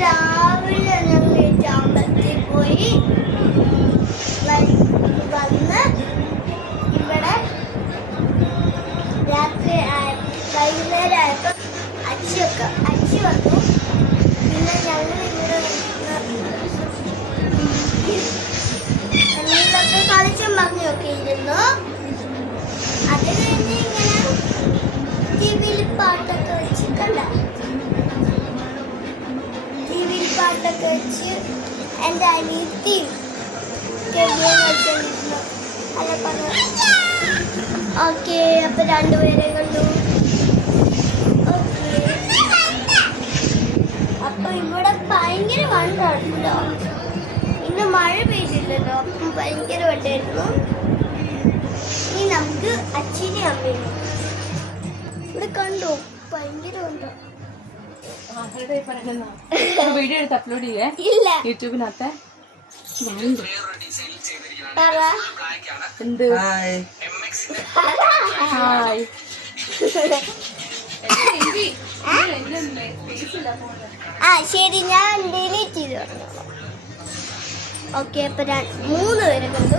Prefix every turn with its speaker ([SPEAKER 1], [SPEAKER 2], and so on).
[SPEAKER 1] രാവിലെ ഞങ്ങൾ അമ്പലത്തിൽ പോയി വന്ന് ഇവിടെ രാത്രി ആയ- വൈകുന്നേരം ആയപ്പോൾ അച്ചിയൊക്കെ അച്ചി വന്നു. പിന്നെ ഞങ്ങൾ ഇങ്ങനെ കളിച്ചും പറഞ്ഞൊക്കെ ഇരുന്നു. അത് കഴിഞ്ഞ് ഇങ്ങനെ ടി വിയിൽ പാട്ടൊക്കെ വെച്ച് പാട്ടൊക്കെ വെച്ച് എന്റെ അനിയത്തിയും കെവിയും വെച്ചിരുന്നു അല്ല പറഞ്ഞു ഓക്കെ അപ്പൊ രണ്ടുപേരെ കണ്ടു. ഓക്കെ. അപ്പൊ ഇവിടെ ഭയങ്കര വണ്ടാണല്ലോ ഇന്ന് മഴ പെയ്തില്ലല്ലോ അപ്പം ഭയങ്കര വണ്ടായിരുന്നു ഇനി നമുക്ക് അച്ഛനെ അമ്മയും ഇവിടെ കണ്ടു ഭയങ്കര വണ്ട
[SPEAKER 2] വീഡിയോ എടുത്ത് അപ്ലോഡ് ചെയ്യേ.
[SPEAKER 1] ഇല്ല.
[SPEAKER 2] യൂട്യൂബിനകത്തെ. എന്ത്?
[SPEAKER 3] ഹായ്
[SPEAKER 2] ഹായ്
[SPEAKER 1] ആ ശരി ഞാൻ ഡിലീറ്റ് ചെയ്തു ഓക്കെ അപ്പൊ ഞാൻ മൂന്ന് പേരെ കണ്ടു